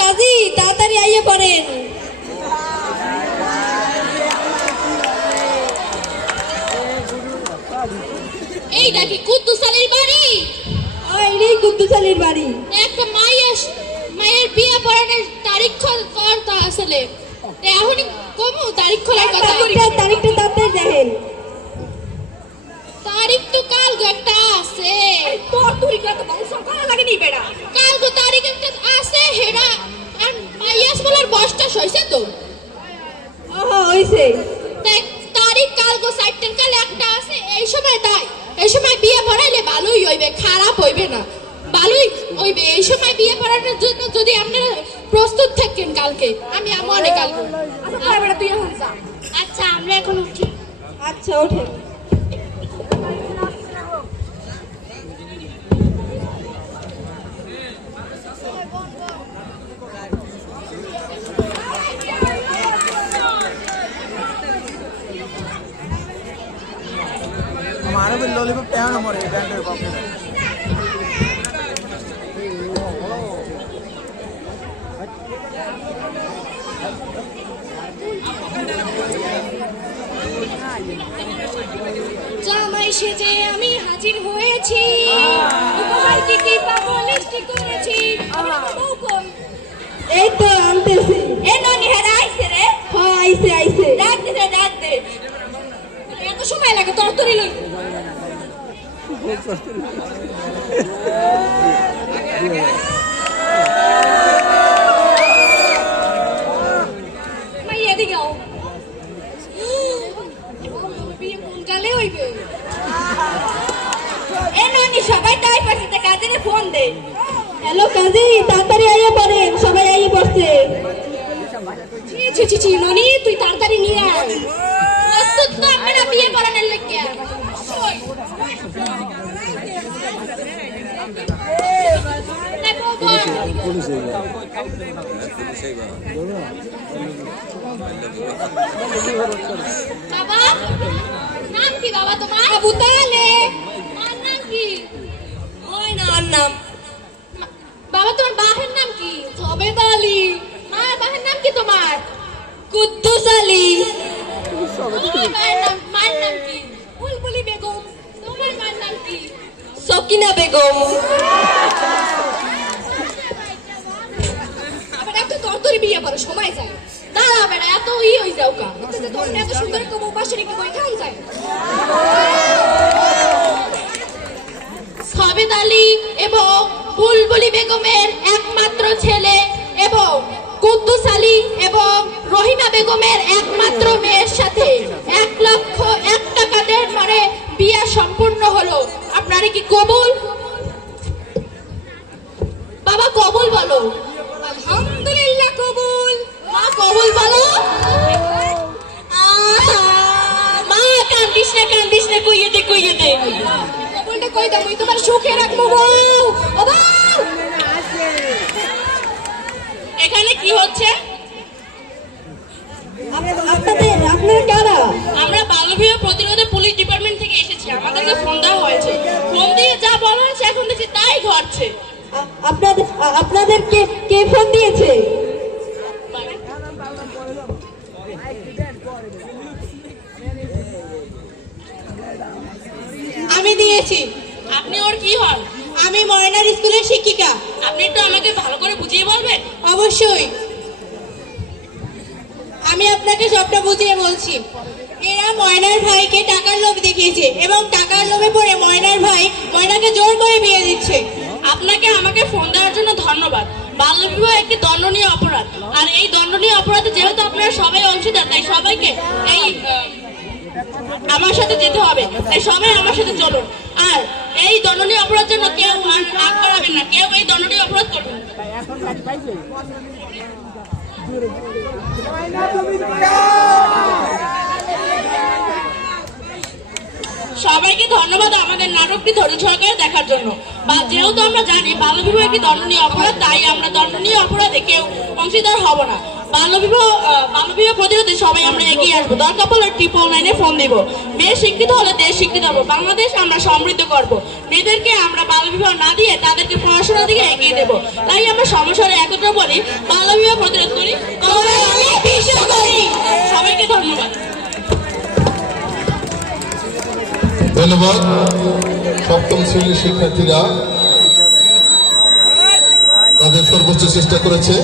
কাজী তাড়াতাড়ি আইয়ে পড়েন। এই নাকি কুদ্দুস আলীর বাড়ি? এইটাই কুদ্দুস আলীর বাড়ি। একটা মায়ের বিয়ে পড়ানোর তারিখ করতে আসলে এখনই কমু তারিখ খোলার কথা। তারিখটা তাড়াতাড়ি দেখেন। তারিখ তো কাল একটা আছে। তোর তুরিকা তো বংশ করা লাগেনি বেড়া। কাল তো তারিখ একটা আছে হেডা আর মাইয়াস বলার বয়সটা হইছে তো। হইছে। তারিখ কাল গো 4 কাল একটা আছে। এই সময় বিয়ে পড়াইলে ভালোই হইবে, খারাপ হইবে না, ভালোই হইবে। এই সময় বিয়ে পড়ানোর জন্য যদি আপনারা প্রস্তুত থাকেন কালকে আমি আমনে কালকে। আচ্ছা বেড়া তুই এখন যা। আচ্ছা আমরা এখন উঠি। আচ্ছা ওঠেন। हमारे भी लॉलीपॉप टैम हमारे बैंड पॉकेट জামাই সেজে আমি হাজির হয়েছি, উপহার কি কি পাবো লিস্ট করেছি। বউ কই? এই তো আনতেছি। এ ননি হেরা আইছে রে। হ্যাঁ আইছে আইছে। ডাক দে। এত সময় লাগে তরতরি লই। মাই এদিকে আও। বিয়ে কোন কালে হইবে? এ ননি সবাই তাই পাশে কাজে ফোন দে। হ্যালো কাজী তাড়াতাড়ি আইয়ে পড়েন, সবাই আইয়ে পড়ছে। ছি ননি তুই তাড়াতাড়ি নিয়ে আয়। প্রস্তুত তো আমরা বিয়ে পড়ানোর লাগি। বাবা নাম কি বাবা তোমার? আবু তালেব। মার নাম কি? ওই না আর নাম। বাবা তোমার বাহের নাম কি? সবেদ আলী। বাহের নাম কি তোমার? কুদ্দুস আলী। মায়ের নাম কি? বুলবুলি বেগম। তোমার মায়ের নাম কি? সকিনা বেগম। আবার এত তরতরি বিয়ে করো সময় যায়। দাঁড়া বেড়া এত হয়ে যাও কা। তখন এত সুন্দর একটা বউ পাশে রেখে বই খাওয়া যায়। সবেদ আলী এবং বুলবুলি বেগমের একমাত্র ছেলে এবং কুদ্দুস আলী এবং রহিমা বেগমের একমাত্র মেয়ের সাথে 1,01,000 টাকা দেন পরে বিয়ে সম্পূর্ণ হলো। আপনারা কি কবুল? বাবা কবুল বলো। আলহামদুলিল্লাহ কবুল। মা কবুল বলো। মা কান্দিস না কইয়ে দে। কবুলটা কই দাও, আমি তোমার সুখে রাখবো বউ। ও বউ এখানে কি হচ্ছে? আপনার কারা? আমরা বাল্যবিবাহ প্রতিরোধে পুলিশ ডিপার্টমেন্ট থেকে এসেছি। আমাদেরকে ফোন দেওয়া হয়েছে। ফোন দিয়ে যা বলা হয়েছে এখন দেখছি তাই ঘটছে। আপনাদের কে ফোন দিয়েছে? আমি দিয়েছি। আপনি ওর কি হন? আমি ময়নার স্কুলের শিক্ষিকা। আপনি একটু আমাকে ভালো করে বুঝিয়ে বলবেন? অবশ্যই আমি আপনাকে সবটা বুঝিয়ে বলছি। এরা ময়নার ভাইকে টাকার লোভ দেখিয়েছে এবং টাকার লোভে পড়ে ময়নার ভাই ময়নাকে জোর করে বিয়ে দিচ্ছে। আপনাকে আমাকে ফোন দেওয়ার জন্য ধন্যবাদ। বাল্যবিবাহ একটি দণ্ডনীয় অপরাধ, আর এই দণ্ডনীয় অপরাধে যেহেতু আপনারা সবাই অংশীদার, তাই সবাইকে এই আমার সাথে যেতে হবে। তাই সবাই আমার সাথে চলুন। আর এই দণ্ডনীয় অপরাধের জন্য কেউ রাগ করাবেন না, কেউ এই দণ্ডনীয় অপরাধ করবেন। সবাইকে ধন্যবাদ আমাদের নাটকটি ধৈর্য সহকারে দেখার জন্য। বা যেহেতু আমরা জানি বাল্যবিবাহ একটি দণ্ডনীয় অপরাধ, তাই আমরা দণ্ডনীয় অপরাধে কেউ অংশীদার হব না। বাল্যবিবাহ প্রতিরোধে সবাই আমরা এগিয়ে আসবো। দরকার পড়লে 999-এ ফোন দিব। মেয়ে শিক্ষিত হলে দেশ শিক্ষিত হবে, বাংলাদেশ আমরা সমৃদ্ধ করব। মেয়েদেরকে আমরা বাল্যবিবাহ না দিয়ে তাদেরকে পড়াশোনার দিকে এগিয়ে দেব। তাই আমরা সমস্যারে একত্র বলি, বাল্যবিবাহ প্রতিরোধ করি, সবাইকে ধন্যবাদ। ধন্যবাদ। সপ্তম শ্রেণীর শিক্ষার্থীরা তাদের সর্বোচ্চ চেষ্টা করেছে।